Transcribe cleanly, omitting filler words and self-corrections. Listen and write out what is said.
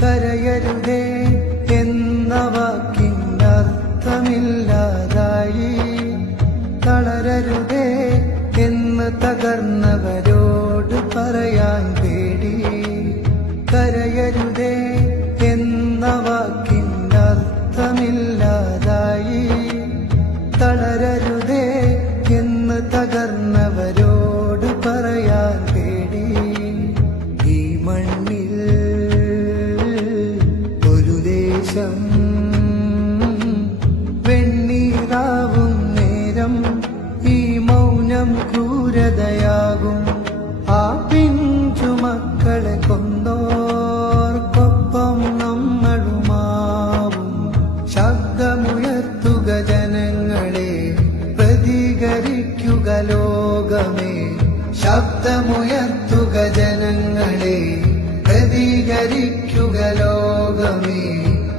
കരയരുതേ എന്ന വാക്കിനർത്ഥമില്ലാതായി, തളരരുതേ എന്ന് തകർന്നവരോട് പറയാൻ പേടി. കരയരുതേ എന്ന വാക്കിനർത്ഥമില്ലാതായി, തളരരുതേ എന്ന് തകർന്നവരോട് പറയാൻ പേടി. ഈ മണ്ണിൽ ഒരു ദേശം വെണ്ണീറാവും നേരം ഈ മൗനം ക്രൂരതയാകും. ആ പിഞ്ചു മക്കളെ കൊന്നോർക്കൊപ്പം നമ്മളുമാവും. ശബ്ദമുയർത്തുക ജനങ്ങളെ, പ്രതികരിക്കുക ലോകമേ. ശബ്ദമുയർത്തുക ജനങ്ങളെ, പ്രതികരിക്കുക ലോകമേ.